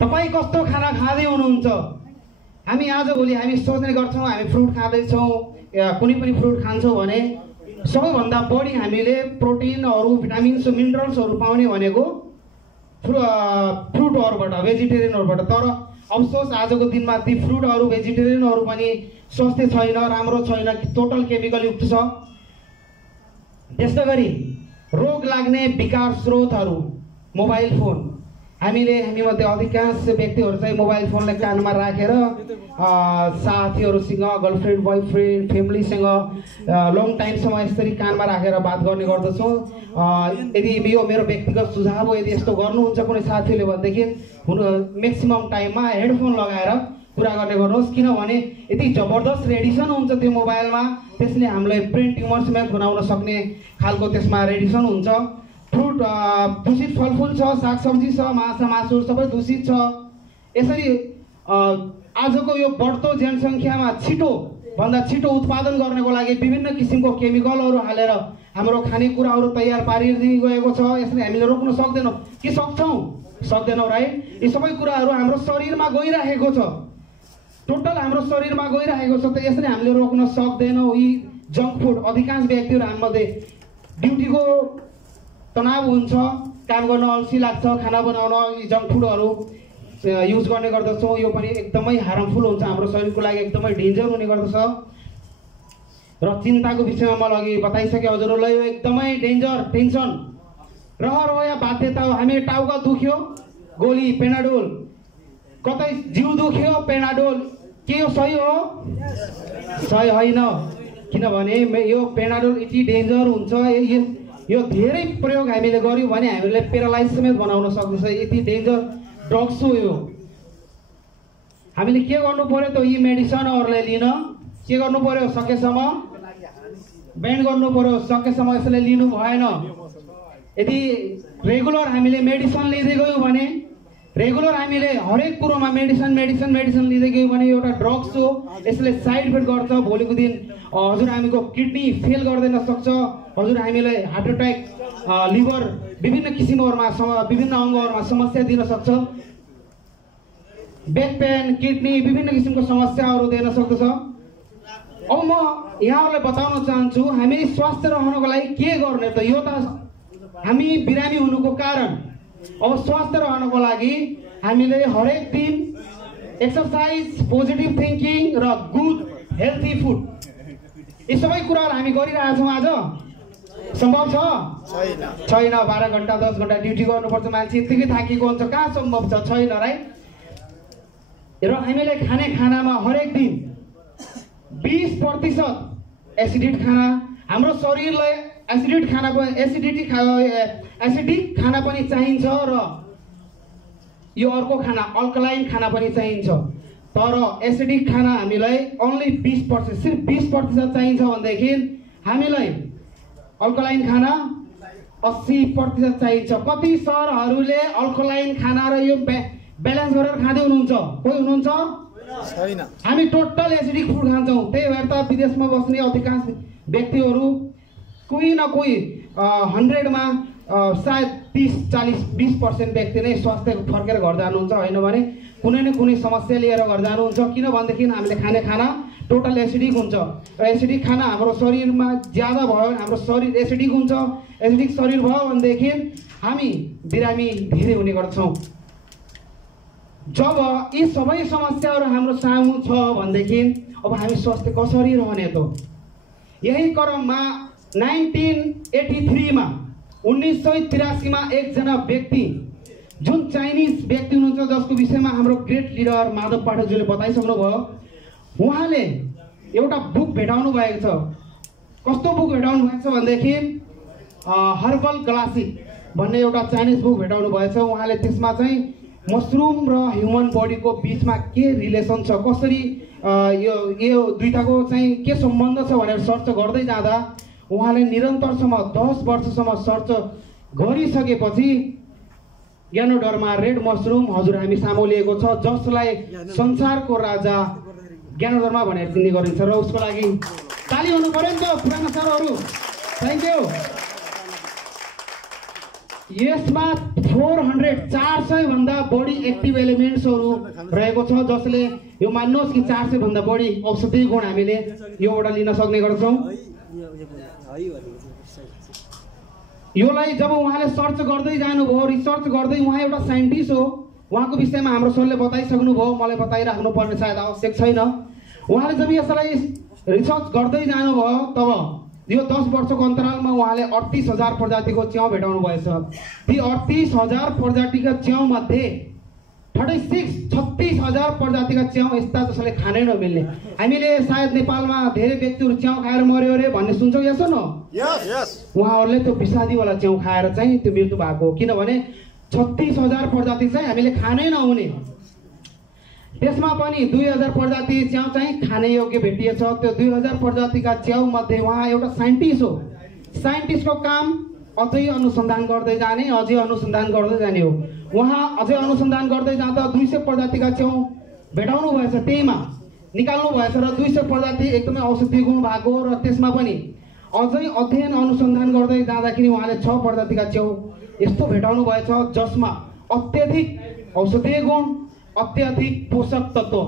तपाईँ कस्तो खाना खाँदै हुनुहुन्छ? हामी आजभोलि हामी सोच्ने गर्छौँ हामी फ्रुट खाँदैछौँ या कुनै पनि फ्रुट खान्छौँ भने सबैभन्दा बढी हामीले प्रोटिनहरू भिटामिन्स मिनरल्सहरू पाउने भनेको फ्रुटहरूबाट भेजिटेरियनहरूबाट। तर अफसोस आजको दिनमा ती फ्रुटहरू भेजिटेरियनहरू पनि स्वास्थ्य छैन, राम्रो छैन, टोटल केमिकल युक्त छ। त्यस्तै गरी रोग लाग्ने विकार स्रोतहरू मोबाइल फोन। हामीमध्ये अधिकांश व्यक्तिहरू चाहिँ मोबाइल फोनलाई कानमा राखेर साथीहरूसँग गर्लफ्रेन्ड बोयफ्रेन्ड फ्यामिलीसँग लङ टाइमसम्म यसरी कानमा राखेर बात गर्ने गर्दछौँ। यदि यो मेरो व्यक्तिगत सुझाव हो, यदि यस्तो गर्नुहुन्छ कुनै साथीले भनेदेखि म्याक्सिमम टाइममा हेडफोन लगाएर कुरा गर्ने गर्नुहोस्, किनभने यति जबरदस्त रेडिसन हुन्छ त्यो मोबाइलमा, त्यसले हामीलाई ब्रेन ट्युमर समेत बनाउन सक्ने खालको त्यसमा रेडिसन हुन्छ। फ्रुट दूषित फलफुल छ, सागसब्जी छ, माछा मासु सबै दूषित छ। यसरी आजको यो बढ्दो जनसङ्ख्यामा छिटोभन्दा छिटो उत्पादन गर्नको लागि विभिन्न किसिमको केमिकलहरू हालेर हाम्रो खानेकुराहरू तयार पारिदिइ गएको छ। यसरी हामीले रोक्न सक्दैनौँ कि सक्छौँ? सक्दैनौँ, राइट? यी सबै कुराहरू हाम्रो शरीरमा गइरहेको छ, टोटल हाम्रो शरीरमा गइरहेको छ। त यसरी हामीले रोक्न सक्दैनौँ। यी जङ्क फुड अधिकांश व्यक्तिहरू हामीमध्ये ड्युटीको तनाव हुन्छ, काम गर्न अल्छी लाग्छ, खाना बनाउन यी जङ्क फुडहरू युज गर्ने गर्दछौँ। यो पनि एकदमै हार्मफुल हुन्छ, हाम्रो शरीरको लागि एकदमै डेन्जर हुने गर्दछ। र चिन्ताको विषयमा मैले अघि बताइसकेँ हजुरहरूलाई, यो एकदमै डेन्जर। टेन्सन रहर या बाध्यता हो। हामी टाउका दुख्यो गोली पेनाडोल, कतै जिउ दुख्यो पेनाडोल, के यो सही हो? सही होइन, किनभने यो पेनाडोल यति डेन्जर हुन्छ। यो धेरै प्रयोग हामीले गर्यौँ भने हामीलाई पेरालाइज समेत बनाउन सक्दछ। यति डेन्जर ड्रग्स हो यो। हामीले के गर्नु पर्यो त? यी मेडिसिनहरूलाई लिन के गर्नु पर्यो? सकेसम्म ब्यान गर्नु पर्यो, सकेसम्म यसलाई लिनु भएन। यदि रेगुलर हामीले मेडिसिन लिँदै गयौँ भने, रेगुलर हामीले हरेक कुरोमा मेडिसिन लिँदै गयौँ भने एउटा ड्रग्स हो। यसले साइड इफेक्ट गर्छ। भोलिको दिन हजुर हामीको किडनी फेल गरिदिन सक्छ, हजुर हामीलाई हार्ट एट्याक, लिभर विभिन्न किसिमहरूमा विभिन्न अङ्गहरूमा समस्या दिन सक्छ। ब्याक पेन, किडनी विभिन्न किसिमको समस्याहरू दिन सक्दछ। अब म यहाँहरूलाई बताउन चाहन्छु हामी स्वस्थ रहनको लागि के गर्ने त? यो त हामी बिरामी हुनुको कारण। अब स्वस्थ रहनको लागि हामीले हरेक दिन एक्सर्साइज, पोजिटिभ थिङ्किङ र गुड हेल्थी फुड, यी सबै कुराहरू हामी गरिरहेछौँ। आज सम्भव छ? छैन। 12 घन्टा 10 घन्टा ड्युटी गर्नुपर्छ, मान्छे यतिकै थाकेको हुन्छ, कहाँ सम्भव छ? छैन, राइट? र हामीले खाने खानामा हरेक दिन 20% एसिडिक खाना, हाम्रो शरीरलाई एसिडिक खाना पनि चाहिन्छ र यो अर्को खाना अल्कलाइन खाना पनि चाहिन्छ। तर एसिडिक खाना हामीलाई ओन्ली 20%, सिर्फ 20% चाहिन्छ भनेदेखि हामीलाई अल्कलाइन खाना 80% चाहिन्छ। कति सरहरूले अल्कलाइन खाना र यो ब्यालेन्स गरेर खाँदै हुनुहुन्छ? कोही हुनुहुन्छ? छैन। हामी टोटल एसिडिक फुड खान्छौँ। त्यही भएर त विदेशमा बस्ने अधिकांश व्यक्तिहरू कोही न कोही 100मा सायद 30-40-20% व्यक्ति नै स्वास्थ्य फर्केर घर जानुहुन्छ, होइन भने कुनै न कुनै समस्या लिएर घर जानुहुन्छ। किनभनेदेखि हामीले खाने खाना टोटल एसिडिक हुन्छ र एसिडिक खाना हाम्रो शरीरमा ज्यादा भयो भने हाम्रो शरीर एसिडिक हुन्छ। एसिडिक शरीर भयो भनेदेखि हामी बिरामी धेरै हुने गर्छौँ। जब यी सबै समस्याहरू हाम्रो सामु छ भनेदेखि अब हामी स्वास्थ्य कसरी रहने त? यही क्रममा 1983 मा एकजना व्यक्ति, जुन चाइनिज व्यक्ति हुनुहुन्छ जसको विषयमा हाम्रो ग्रेट लिडर माधव पाठकज्यूले बताइसक्नु भयो, उहाँले एउटा बुक भेटाउनु भएको छ। कस्तो बुक भेटाउनु भएको छ भनेदेखि हर्बल क्लासिक भन्ने एउटा चाइनिज बुक भेटाउनु भएछ। उहाँले त्यसमा चाहिँ मसरुम र ह्युमन बडीको बिचमा के रिलेसन छ, कसरी यो दुईटाको चाहिँ के सम्बन्ध छ भनेर सर्च गर्दै जाँदा उहाँले निरन्तरसम्म 10 वर्षसम्म सर्च गरिसकेपछि ज्ञानोडर्मा रेड मसरुम हजुर हामी सामु लिएको छ, जसलाई संसारको राजा ज्ञानोडर्मा भनेर चिन्ने गरिन्छ। र उसको लागि ताली हुनु पर्यो नि त पुराना सरहरू। Thank you. यसमा 400 भन्दा बढी एक्टिभ एलिमेन्ट्सहरू रहेको छ, जसले यो मान्नुहोस् कि 400 भन्दा बढी औषधीय गुण हामीले योबाट लिन सक्ने गर्छौँ। योलाई जब उहाँले सर्च गर्दै जानुभयो, रिसर्च गर्दै, उहाँ एउटा साइन्टिस्ट हो, उहाँको विषयमा हाम्रो सरले बताइसक्नु भयो, मलाई बताइराख्नु पर्ने सायद आवश्यक छैन। उहाँले जब यसलाई रिसर्च गर्दै जानुभयो तब यो 10 वर्षको अन्तरालमा उहाँले 38,000 प्रजातिको च्याउ भेटाउनु भएछ। ती 38,000 प्रजातिका च्याउ मध्ये 36,000 प्रजातिका च्याउ यस्ता जसले खानै नमिल्ने। हामीले सायद नेपालमा धेरै व्यक्तिहरू च्याउ खाएर मर्यो अरे भन्ने सुन्छौँ, यस न? उहाँहरूले त्यो विषादीवाला च्याउ खाएर चाहिँ त्यो मृत्यु भएको हो, किनभने 36,000 प्रजाति चाहिँ हामीले खानै नहुने। त्यसमा पनि 2,000 प्रजाति च्याउ चाहिँ खाने योग्य भेटिएछ। त्यो 2,000 प्रजातिका च्याउ मध्ये उहाँ एउटा साइन्टिस्ट हो। साइन्टिस्टको काम अझै अनुसन्धान गर्दै जाने, अझै अनुसन्धान गर्दै जाने हो। उहाँ अझै अनुसन्धान गर्दै जाँदा 200 प्रजातिका च्याउ भेटाउनु भएछ, त्यहीमा निकाल्नु भएछ र 200 प्रजाति एकदमै औषधीय गुण भएको र त्यसमा पनि अझै अध्ययन अनुसन्धान गर्दै जाँदाखेरि उहाँले 6 प्रजातिका च्याउ यस्तो भेटाउनु भएछ जसमा अत्यधिक औषधीय गुण, अत्यधिक पोषक तत्व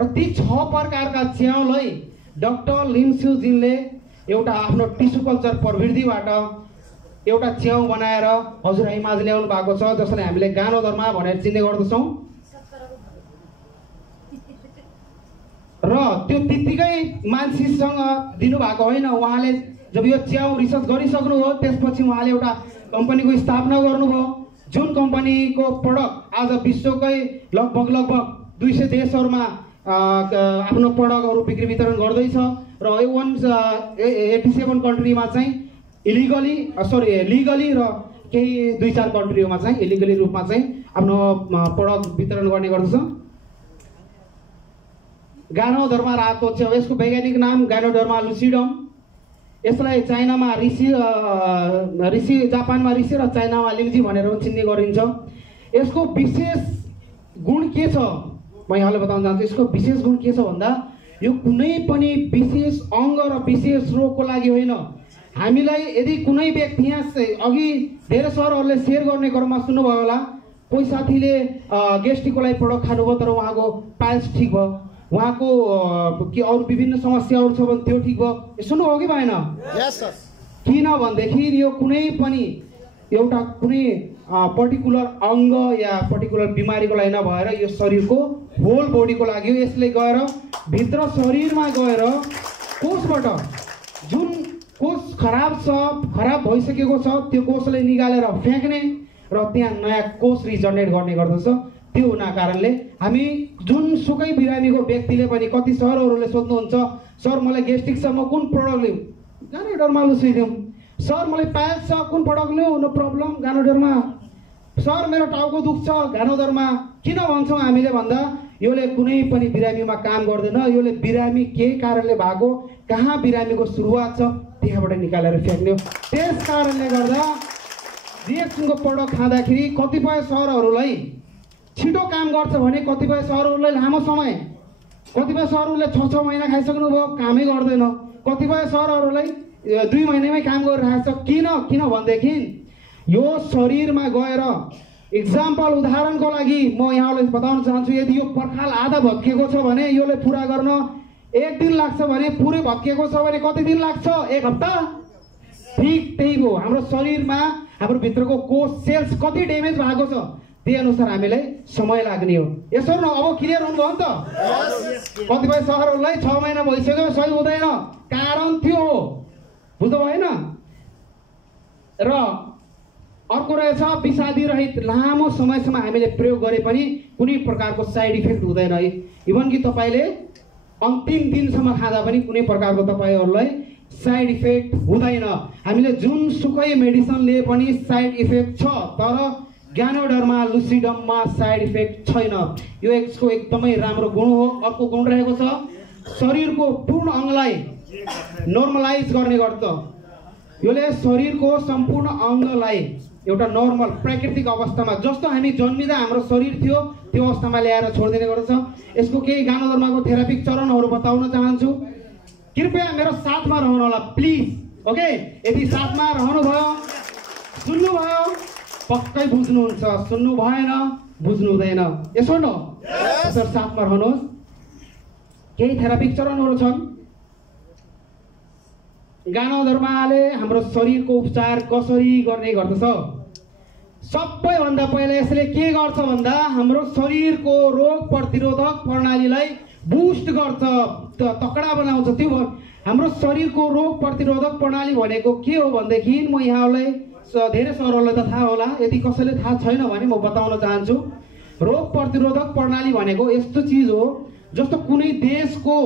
र ती 6 प्रकारका च्याउलाई डाक्टर लिन्सुजिनले एउटा आफ्नो टिस्यु कल्चर प्रविधिबाट एउटा च्याउ बनाएर हजुरआइमाझ ल्याउनु भएको छ, जसलाई हामीले गानोदर्मा भनेर चिन्ने गर्दछौँ। र त्यो त्यत्तिकै मान्छेसँग दिनुभएको होइन। उहाँले जब यो च्याउ रिसर्च गरिसक्नुभयो त्यसपछि उहाँले एउटा कम्पनीको स्थापना गर्नुभयो, जुन कम्पनीको प्रडक्ट आज विश्वकै लगभग 200 देशहरूमा आफ्नो प्रडक्टहरू बिक्री वितरण गर्दैछ र 87 कन्ट्रीमा चाहिँ लिगली र केही 2-4 कन्ट्रीमा चाहिँ इलिगली रूपमा चाहिँ आफ्नो प्रडक्ट वितरण गर्ने गर्दछ। गानोडर्मा रातो च्याउ, यसको वैज्ञानिक नाम गानोडर्मा लुसिडम। यसलाई चाइनामा ऋषि जापानमा ऋषि र चाइनामा लिम्जी भनेर पनि चिन्ने गरिन्छ। यसको विशेष गुण के छ म यहाँले बताउन चाहन्छु। यसको विशेष गुण के छ भन्दा यो कुनै पनि विशेष अङ्ग र विशेष रोगको लागि होइन। हामीलाई यदि कुनै व्यक्ति यहाँ अघि धेरै सरहरूले सेयर गर्ने क्रममा सुन्नुभयो होला, कोही साथीले गेस्ट्रिकको लागि प्रडक्ट खानुभयो तर उहाँको पाइल्स ठिक भयो, उहाँको के अरू विभिन्न समस्याहरू छ भने त्यो ठिक भयो, सुन्नुभयो कि भएन? किनभनेदेखि यो कुनै पनि एउटा कुनै पर्टिकुलर अङ्ग या पर्टिकुलर बिमारीको लागि नभएर यो शरीरको होल बडीको लागि हो। यसले गएर भित्र शरीरमा गएर कोषबाट जुन कोष खराब भइसकेको छ त्यो कोषलाई निकालेर फ्याँक्ने र त्यहाँ नयाँ कोष रिजनरेट गर्ने गर्दछ। त्यो हुना कारणले हामी जुन सुकै बिरामीको व्यक्तिले पनि कति सरहरूले सोध्नुहुन्छ, सर मलाई गेस्ट्रिक छ म कुन प्रडक्ट लिउँ? गानोडर्मा लुसिडियम। सर मलाई पाइल्स छ कुन प्रडक्ट लिउँ? No problem Ganoderma. सर मेरो टाउको दुख्छ गानोडर्मा। किन भन्छौँ हामीले भन्दा योले कुनै पनि बिरामीमा काम गर्दैन। योले बिरामी के कारणले भएको, कहाँ बिरामीको सुरुवात छ त्यहाँबाट निकालेर फ्याँक्ने हो। त्यस कारणले गर्दा रिएक्सनको प्रडक्ट खाँदाखेरि कतिपय सरहरूलाई छिटो काम गर्छ भने कतिपय सरहरूलाई लामो समय, कतिपय सरहरूले 6 महिना खाइसक्नुभयो कामै गर्दैन, कतिपय सरहरूलाई 2 महिनामै काम गरिरहेको छ। किन भनेदेखि यो शरीरमा गएर इक्जाम्पल उदाहरणको लागि म यहाँलाई बताउन चाहन्छु, यदि यो पर्खाल आधा भत्किएको छ भने योले पुरा गर्न 1 दिन लाग्छ भने पुरै भत्किएको छ भने कति दिन लाग्छ? 1 हप्ता। ठिक त्यही हो, हाम्रो शरीरमा हाम्रो भित्रको कोष सेल्स कति ड्यामेज भएको छ त्यही अनुसार हामीलाई समय लाग्ने हो। यसो न, अब क्लियर हुनुभयो नि त? कतिपय सहरहरूलाई 6 महिना भइसक्यो सही हुँदैन, कारण त्यो हो, बुझ्नु भएन? र अर्को रहेछ विषादी रहित लामो समयसम्म हामीले प्रयोग गरे पनि कुनै प्रकारको साइड इफेक्ट हुँदैन। इभन कि तपाईँले अन्तिम दिनसम्म खाँदा पनि कुनै प्रकारको तपाईँहरूलाई साइड इफेक्ट हुँदैन। हामीले जुन सुकै मेडिसिन लिए पनि साइड इफेक्ट छ, तर गानोडर्मा लुसिडममा साइड इफेक्ट छैन। यो यसको एकदमै राम्रो गुण हो। अर्को गुण रहेको छ शरीरको पूर्ण अङ्गलाई नर्मलाइज गर्ने गर्छ। योले शरीरको सम्पूर्ण अङ्गलाई एउटा नर्मल प्राकृतिक अवस्थामा, जस्तो हामी जन्मिँदा हाम्रो शरीर थियो त्यो अवस्थामा ल्याएर छोडिदिने गर्दछ। यसको केही गानोदर्माको थेरापिक चरणहरू बताउन चाहन्छु। कृपया मेरो साथमा रहनु होला प्लिज। ओके, यदि साथमा रहनुभयो, सुन्नुभयो, पक्कै बुझ्नुहुन्छ, सुन्नु भएन, बुझ्नु हुँदैन। यसो न सर साथमा रहनुहोस्। केही थेरापिक चरणहरू छन्। ज्ञानोधर्माले हाम्रो शरीरको उपचार कसरी गर्ने गर्दछ? सबैभन्दा पहिला यसले के गर्छ भन्दा हाम्रो शरीरको रोग प्रतिरोधक प्रणालीलाई बुस्ट गर्छ, तकडा बनाउँछ। त्यो हाम्रो शरीरको रोग प्रतिरोधक प्रणाली भनेको के हो भनेदेखि म यहाँलाई धेरै सरहरूलाई त थाहा होला, यदि कसैले थाहा छैन भने म बताउन चाहन्छु। रोग प्रतिरोधक प्रणाली भनेको यस्तो चिज हो जस्तो कुनै देशको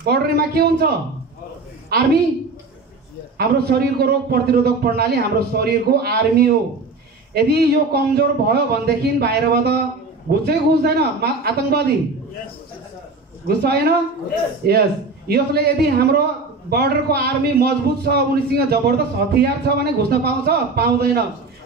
बर्डरमा के हुन्छ? आर्मी। हाम्रो शरीरको रोग प्रतिरोधक प्रणाली हाम्रो शरीरको आर्मी हो। यदि यो कमजोर भयो भनेदेखि बाहिरबाट घुस्दै घुस्दैन आतंकवादी, घुस्छ होइन? यस। यसले यदि हाम्रो बर्डरको आर्मी मजबुत छ, उनीसँग जबरदस्त हतियार छ भने घुस्न पाउँछ? पाउँदैन।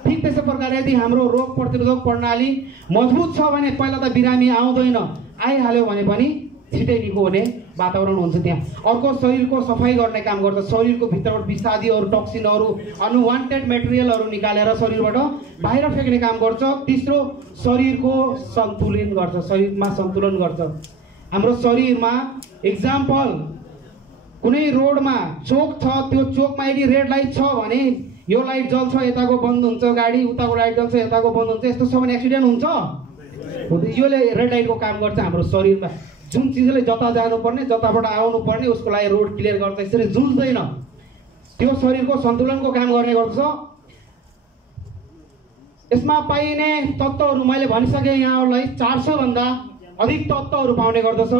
ठिक त्यसै प्रकार यदि हाम्रो रोग प्रतिरोधक प्रणाली मजबुत छ भने पहिला त बिरामी आउँदैन, आइहाल्यो भने पनि छिटै निको हुने वातावरण हुन्छ त्यहाँ। अर्को शरीरको सफाई गर्ने काम गर्छ। शरीरको भित्रबाट विषादीहरू, टक्सिनहरू, अनवान्टेड मेटेरियलहरू निकालेर शरीरबाट बाहिर फ्याँक्ने काम गर्छ। तेस्रो शरीरको सन्तुलन गर्छ, शरीरमा सन्तुलन गर्छ। हाम्रो शरीरमा इक्जाम्पल कुनै रोडमा चोक छ, त्यो चोकमा यदि रेड लाइट छ भने यो लाइट जल्छ यताको बन्द हुन्छ गाडी, उताको लाइट जल्छ यताको बन्द हुन्छ। यस्तो छ भने एक्सिडेन्ट हुन्छ? योले रेड लाइटको काम गर्छ हाम्रो शरीरमा। जुन चिजले जता जानुपर्ने, जताबाट आउनुपर्ने उसको लागि रोड क्लियर गर्छ, यसरी जुल्दैन। त्यो शरीरको सन्तुलनको काम गर्ने गर्छ। यसमा पाइने तत्त्वहरू मैले भनिसकेँ यहाँहरूलाई, 400 भन्दा अधिक तत्त्वहरू पाउने गर्दछ,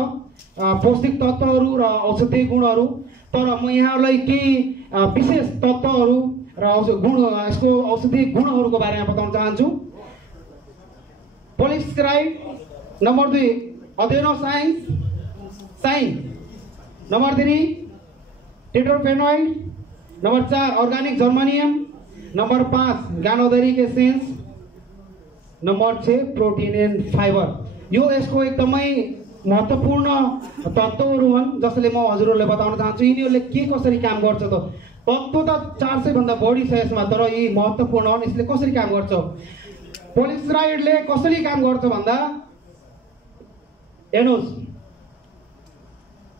पौष्टिक तत्त्वहरू र औषधीय गुणहरू। तर म यहाँहरूलाई केही विशेष तत्त्वहरू र यसको औषधीय गुणहरूको बारेमा बताउन चाहन्छु। Polysaccharide, number 2 adenosine, number 3 triterpenoid, number 4 organic germanium, number 5 ganoderic essence, number 6 protein and fibre. यो यसको एकदमै महत्त्वपूर्ण तत्त्वहरू हुन् जसले म हजुरहरूलाई बताउन चाहन्छु। यिनीहरूले के कसरी काम गर्छ त? तत्त्व त 400 भन्दा बढी छ यसमा, तर यी महत्त्वपूर्ण हुन्। यसले कसरी काम गर्छ? पोलिसराइडले कसरी काम गर्छ भन्दा हेर्नुहोस्,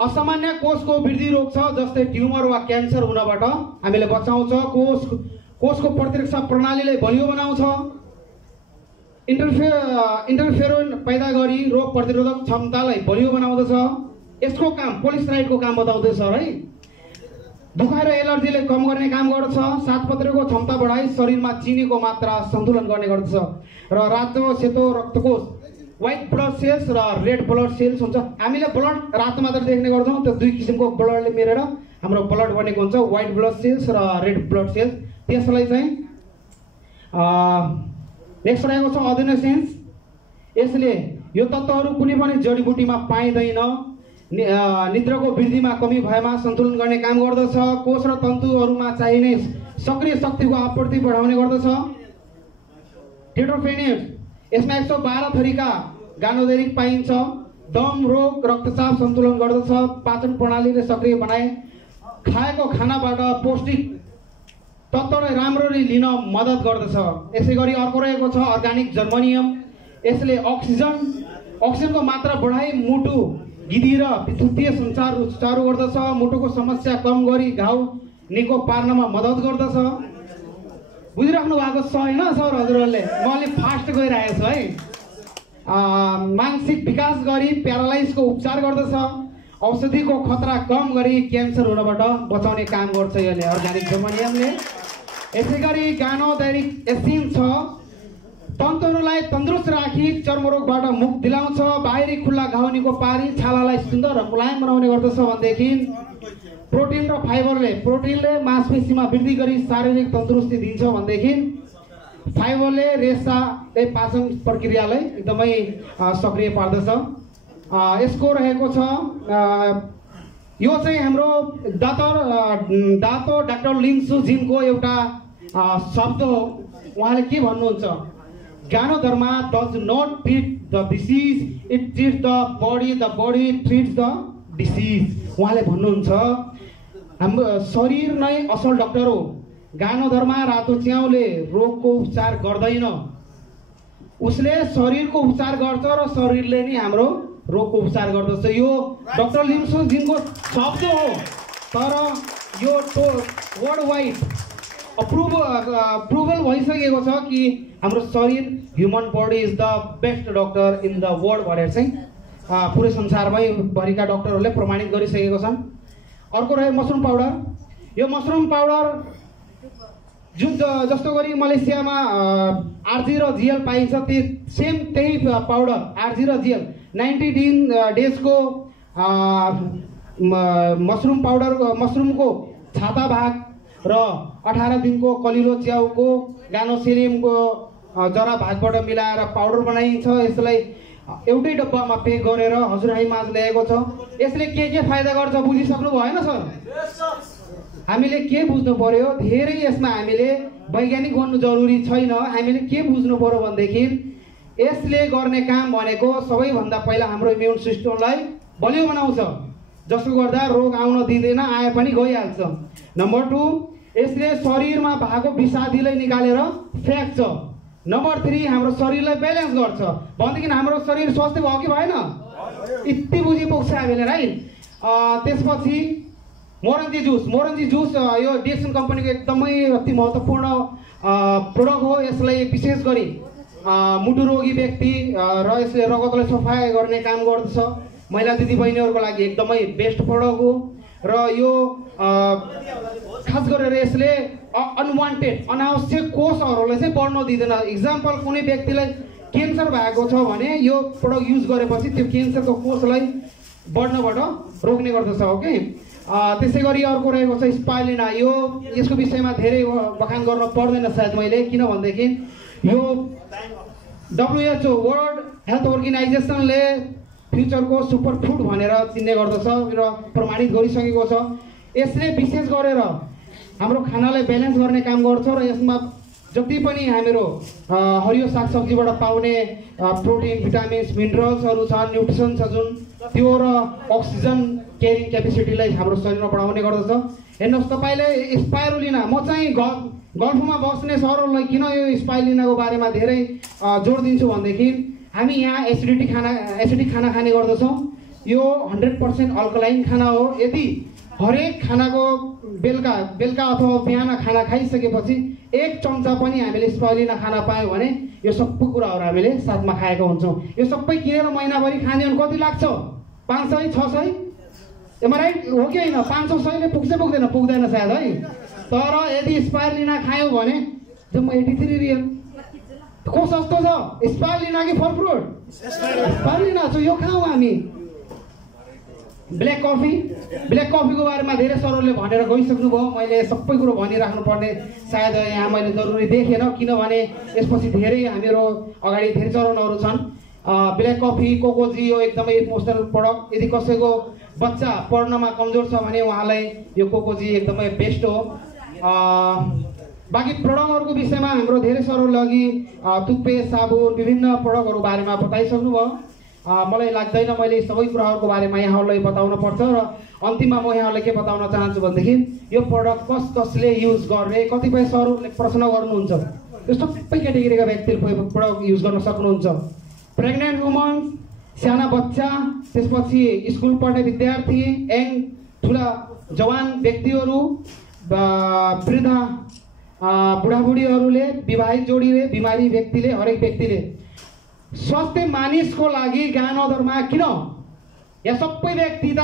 असामान्य कोषको वृद्धि रोक्छ, जस्तै ट्युमर वा क्यान्सर हुनबाट हामीले बचाउँछ। कोषको प्रतिरक्षा प्रणालीलाई बलियो बनाउँछ। इन्टरफेरोन पैदा गरी रोग प्रतिरोधक क्षमतालाई बलियो बनाउँदछ। यसको काम पोलिसराइडको काम बताउँदैछ है। दुखाइ र एलर्जीले कम गर्ने काम गर्छ। सातपत्रेको क्षमता बढाई शरीरमा चिनीको मात्रा सन्तुलन गर्ने गर्दछ। र रातो सेतो रक्तकोष, व्हाइट ब्लड सेल्स र रेड ब्लड सेल्स हुन्छ। हामीले ब्लड रातो मात्र देख्ने गर्छौँ, त्यो दुई किसिमको ब्लडले मिलेर हाम्रो ब्लड बनेको हुन्छ, व्हाइट ब्लड सेल्स र रेड ब्लड सेल्स। त्यसलाई चाहिँ नेक्स्ट रहेको छ अडेनोसेन्स। यसले यो तत्त्वहरू कुनै पनि जडीबुटीमा पाइँदैन। निद्राको वृद्धिमा कमी भएमा सन्तुलन गर्ने काम गर्दछ। कोष र तन्तुहरूमा चाहिने सक्रिय शक्तिको आपूर्ति बढाउने गर्दछ। टेट्राफेनोइड, यसमा 112 थरीका गानोदेरिक पाइन्छ। दम, रोग, रक्तचाप सन्तुलन गर्दछ। पाचन प्रणालीले सक्रिय बनाए। खाएको खानाबाट पौष्टिक तत्त्वलाई राम्ररी लिन मद्दत गर्दछ। यसै गरी अर्को रहेको छ अर्गानिक जर्मेनियम। यसले अक्सिजनको मात्रा बढाई मुटु, गिदी र विद्युतीय सञ्चार सुचारू गर्दछ। मुटुको समस्या कम गरी घाउ निको पार्नमा मद्दत गर्दछ। बुझिराख्नु भएको छ होइन सर हजुरहरूले? म अलिक फास्ट गइरहेको छु है। मानसिक विकास गरी प्यारालाइजको उपचार गर्दछ। औषधिको खतरा कम गरी क्यान्सर हुनबाट बचाउने काम गर्छ यसले, अर्गानिक जर्मेनियमले। यसै गरी गानोदेरिक एसेन्स छ। तन्तुहरूलाई तन्दुरुस्त राखी चर्मरोगबाट मुक्त दिलाउँछ। बाहिरी खुल्ला घाउ निको पारी छालालाई सुन्दर र मुलायम बनाउने गर्दछ। भनेदेखि प्रोटिन र फाइबरले, प्रोटिनले मांसपेशीमा वृद्धि गरी शारीरिक तन्दुरुस्ती दिन्छ। भनेदेखि फाइबरले रेसाले पाचन प्रक्रियालाई एकदमै सक्रिय पार्दछ। यसको रहेको छ यो चाहिँ हाम्रो डाक्टर लिन्सु जिनको एउटा शब्द हो। उहाँले के भन्नुहुन्छ? Ganoderma does not treat the disease, it treats the body treats the disease. उहाँले भन्नुहुन्छ हाम्रो शरीर नै असल डाक्टर हो। गानोधर्मा रातो च्याउले रोगको उपचार गर्दैन, उसले शरीरको उपचार गर्छ र शरीरले नै हाम्रो रोगको उपचार गर्दछ। यो डाक्टर लिम्सुजिनको शब्द हो, तर यो वर्ल्ड वाइड अप्रुभल भइसकेको छ कि हाम्रो शरीर, human body is the best doctor in the world भनेर चाहिँ पुरै संसारमै भरिका डक्टरहरूले प्रमाणित गरिसकेको छन्। अर्को रह्यो मसरुम पाउडर। यो मसरुम पाउडर जुन जस्तो गरी मलेसियामा आरजी र जिएल पाइन्छ, त्यही पाउडर आरजी र जिएल 90 डेजको मसरुम पाउडर, मसरुमको छाता भाग र 18 दिनको कलिलो च्याउको गानोसेरियमको जरा भागबाट मिलाएर पाउडर बनाइन्छ। यसलाई एउटै डब्बामा पेक गरेर हजुरआइमाझ ल्याएको छ। यसले के फाइदा गर्छ बुझिसक्नु भएन सर? हामीले के बुझ्नु पर्यो, धेरै यसमा हामीले वैज्ञानिक गर्नु जरुरी छैन। हामीले के बुझ्नु पर्यो भनेदेखि यसले गर्ने काम भनेको सबैभन्दा पहिला हाम्रो इम्युन सिस्टमलाई बलियो बनाउँछ, जसले गर्दा रोग आउन दिँदैन, आए पनि गइहाल्छ। नम्बर 2, यसले शरीरमा भएको विषादीलाई निकालेर फ्याँक्छ। नम्बर 3, हाम्रो शरीरलाई ब्यालेन्स गर्छ। भनेदेखि हाम्रो शरीर स्वस्थ भयो कि भएन? यति बुझि पुग्छ हामीले राइट। त्यसपछि मोरन्जी जुस यो डिएक्सन कम्पनीको एकदमै अति महत्त्वपूर्ण प्रोडक्ट हो। यसलाई विशेष गरी मुटु रोगी व्यक्ति र यसले रगतलाई सफा गर्ने काम गर्दछ। महिला दिदीबहिनीहरूको लागि एकदमै बेस्ट प्रोडक्ट हो र यो खास गरेर यसले अनवान्टेड अनावश्यक कोषहरूलाई चाहिँ बढ्न दिँदैन। इक्जाम्पल, कुनै व्यक्तिलाई क्यान्सर भएको छ भने यो प्रोडक्ट युज गरेपछि त्यो क्यान्सरको कोषलाई बढ्नबाट रोक्ने गर्दछ। ओके, त्यसै गरी अर्को रहेको छ स्पाइरुलिना। यसको विषयमा धेरै बखान गर्न पर्दैन सायद मैले, किन भनेदेखि यो WHO वर्ल्ड हेल्थ अर्गनाइजेसनले फ्युचरको सुपर फुड भनेर चिन्ने गर्दछ र प्रमाणित गरिसकेको छ। यसले विशेष गरेर हाम्रो खानालाई ब्यालेन्स गर्ने काम गर्छ र यसमा जति पनि हाम्रो हरियो सागसब्जीबाट पाउने प्रोटिन, भिटामिन्स, मिनरल्सहरू छ, न्युट्रिसन छ जुन, त्यो र अक्सिजन क्यारिङ क्यापेसिटीलाई हाम्रो शरीरमा बढाउने गर्दछ। हेर्नुहोस्, तपाईँले स्पाइरुलिना, म चाहिँ गल्फमा बस्ने सरहरूलाई किन यो स्पाइरुलिनाको बारेमा धेरै जोड दिन्छु भनेदेखि हामी यहाँ एसिडिक खाना खाने गर्दछौँ। यो 100% अल्कलाइन खाना हो। यदि हरेक खानाको बेलुका अथवा बिहान खाना खाइसकेपछि 1 चम्चा पनि हामीले स्पाइरुलिना खाना पायौँ भने यो सबै कुराहरू हामीले साथमा खाएका हुन्छौँ। यो सबै किनेर महिनाभरि खाने भने कति लाग्छ? 500 600? एम राइट हो कि होइन? 500 ले पुग्दैन सायद है। तर यदि स्पाइरुलिना खायौँ भने जम्मा 83 रियल। को सस्तो छ, स्पाइरुलिना कि फल फ्रुट? स्पाइरुलिना छ। यो खाऊ हामी। ब्ल्याक कफीको बारेमा धेरै सरहरूले भनेर गइसक्नु भयो। मैले सबै कुरो भनिराख्नु पर्ने सायद यहाँ मैले जरुरी देखेन, किनभने यसपछि धेरै हाम्रो अगाडि धेरै चरणहरू छन्। ब्ल्याक कफी, कोकोजी यो एकदमै इमोसनल प्रोडक्ट। यदि कसैको बच्चा पढ्नमा कमजोर छ भने उहाँलाई यो कोकोजी एकदमै बेस्ट हो। बाँकी प्रोडक्टहरूको विषयमा हाम्रो धेरै सरहरूले अघि टुथपेस्ट, साबुन, विभिन्न प्रोडक्टहरू बारेमा बताइसक्नु भयो। मलाई लाग्दैन मैले सबै कुराहरूको बारेमा यहाँहरूलाई बताउन पर्छ र अन्तिममा म यहाँहरूलाई के बताउन चाहन्छु भनेदेखि यो प्रोडक्ट कसले युज गर्ने, कतिपय सरहरूले प्रश्न गर्नुहुन्छ। यो सबै क्याटेगोरीका व्यक्तिले प्रोडक्ट युज गर्न सक्नुहुन्छ। प्रेग्नेन्ट वुमन, साना बच्चा, त्यसपछि स्कुल पढ्ने विद्यार्थी, यङ ठुला जवान व्यक्तिहरू, वृद्ध बुढाबुढीहरूले, विवाहित जोडीले, बिमारी व्यक्तिले, हरेक व्यक्तिले स्वास्थ्य मानिसको लागि गानोधर्मा किन? या सबै व्यक्ति त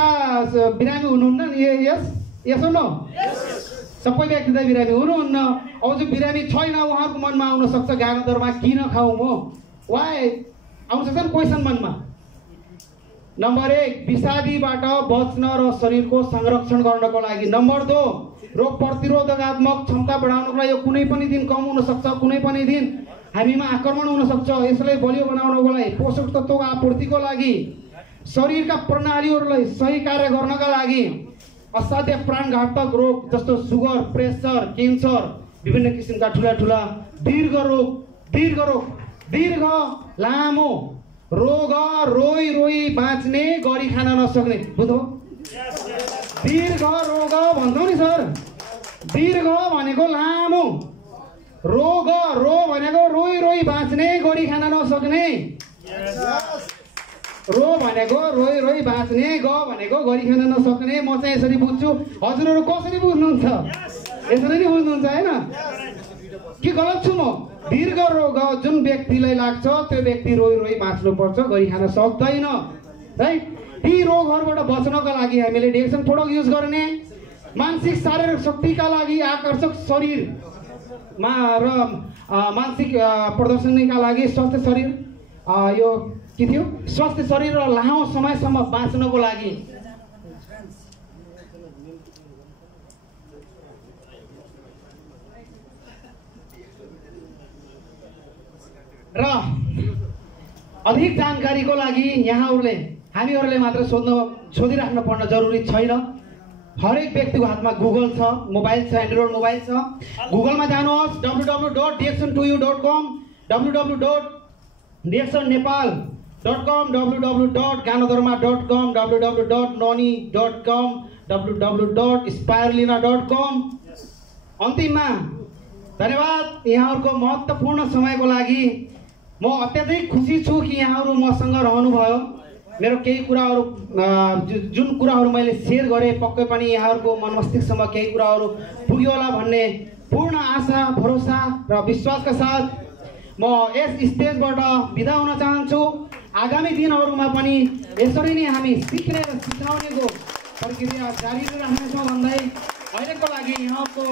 बिरामी हुनुहुन्न? यस हो न? सबै व्यक्ति त बिरामी हुनुहुन्न। अब जो बिरामी छैन उहाँको मनमा आउन सक्छ गानोधर्मा किन खाऊ म? वाइ आउन सक्छ नि क्वेसन मनमा। नम्बर 1, विषादीबाट बच्न र शरीरको संरक्षण गर्नको लागि। नम्बर 2, रोग प्रतिरोधकात्मक क्षमता बढाउनको लागि। यो कुनै पनि दिन कम हुन सक्छ, कुनै पनि दिन हामीमा आक्रमण हुन सक्छ। यसलाई बलियो बनाउनको लागि, पोषक तत्त्वको आपूर्तिको लागि, शरीरका प्रणालीहरूलाई सही कार्य गर्नका लागि, असाध्य प्राणघातक रोग जस्तो सुगर, प्रेसर, क्यान्सर, विभिन्न किसिमका ठुला दीर्घ लामो रोग, रोई बाँच्ने, गरी खान नसक्ने, बुझ्नु? दीर्घ रोग भन्छौँ नि सर, दीर्घ भनेको लामो, रोग रो भनेको रोई रोई बाँच्ने, गरी खान नसक्ने। रो भनेको रोई रोई बाँच्ने, ग भनेको गरी खान नसक्ने। म चाहिँ यसरी बुझ्छु, हजुरहरू कसरी बुझ्नुहुन्छ? यसरी नै बुझ्नुहुन्छ हैन? के गलत छु म? दीर्घ रोग जुन व्यक्तिलाई लाग्छ त्यो व्यक्ति रोई रोई बाँच्नुपर्छ, गरी खान सक्दैन, राइट? यी रोगहरूबाट बच्नको लागि हामीले डिएक्सन प्रोडक्ट युज गर्ने, मानसिक शारीरिक शक्तिका लागि आकर्षक शरीरमा र मानसिक प्रदर्शनीका लागि स्वस्थ शरीर, यो के थियो? स्वस्थ शरीर र लामो समयसम्म बाँच्नको लागि। र अधिक जानकारीको लागि यहाँहरूले हामीहरूले मात्र सोधिराख्न पर्न जरुरी छैन। हरेक व्यक्तिको हातमा गुगल छ, मोबाइल छ, एन्ड्रोइड मोबाइल छ। गुगलमा जानुहोस्, www.dxon2u.com, www.dxonnepal.com, www.ganodharma.com, www.noni.com, www.spirulina.com। अन्तिममा धन्यवाद यहाँहरूको महत्त्वपूर्ण समयको लागि। म अत्याधिक खुसी छु कि यहाँहरू मसँग रहनुभयो। मेरो केही कुराहरू जुन कुराहरू मैले सेयर गरेँ पक्कै पनि यहाँहरूको मन मस्तिष्कमा केही कुराहरू पुग्यो होला भन्ने पूर्ण आशा, भरोसा र विश्वासका साथ म यस स्टेजबाट बिदा हुन चाहन्छु। आगामी दिनहरूमा पनि यसरी नै हामी सिक्ने र सिकाउनेको प्रक्रिया जारी राख्नेछौँ भन्दै अहिलेको लागि यहाँको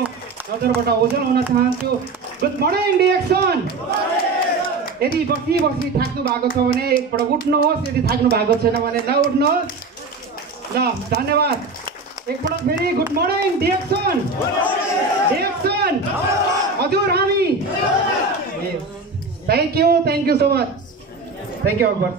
नजरबाट ओझल हुन चाहन्छु। Good morning DXN. यदि बसी बसी थाक्नु भएको छ भने एकपल्ट उठ्नुहोस्, यदि थाक्नु भएको छैन भने नउठ्नुहोस्। ल धन्यवाद। एकपल्ट फेरि गुड मर्निङ डिएक्सन। डिएक्सन हजुर हामी। Thank you so much. Thank you Akbar.